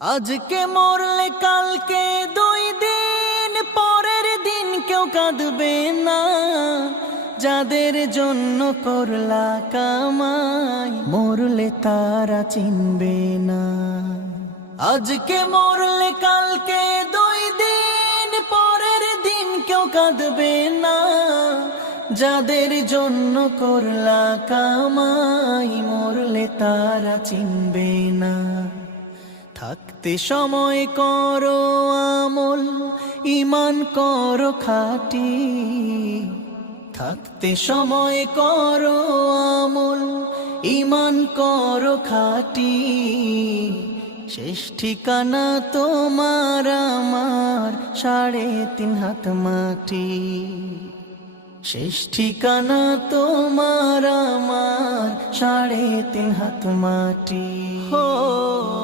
আজকে মরলে কালকে 2 দিন পরের দিন কেউ কাঁদবে না। যাদের জন্য করলা কামাই মরলে তারা চিনবে না। আজকে মরলে কালকে 2 দিন পরের দিন কেউ কাঁদবে না। যাদের জন্য করলা কামাই মরলে তারা চিনবে না। থাকতে সময় করো আমল, ঈমান করো খাঁটি। থাকতে সময় করো আমল, ঈমান করো খাঁটি। শেষ ঠিকানা তোমার আমার 3.5 হাত মাটি। শেষ ঠিকানা তোমার আমার 3.5 হাত মাটি।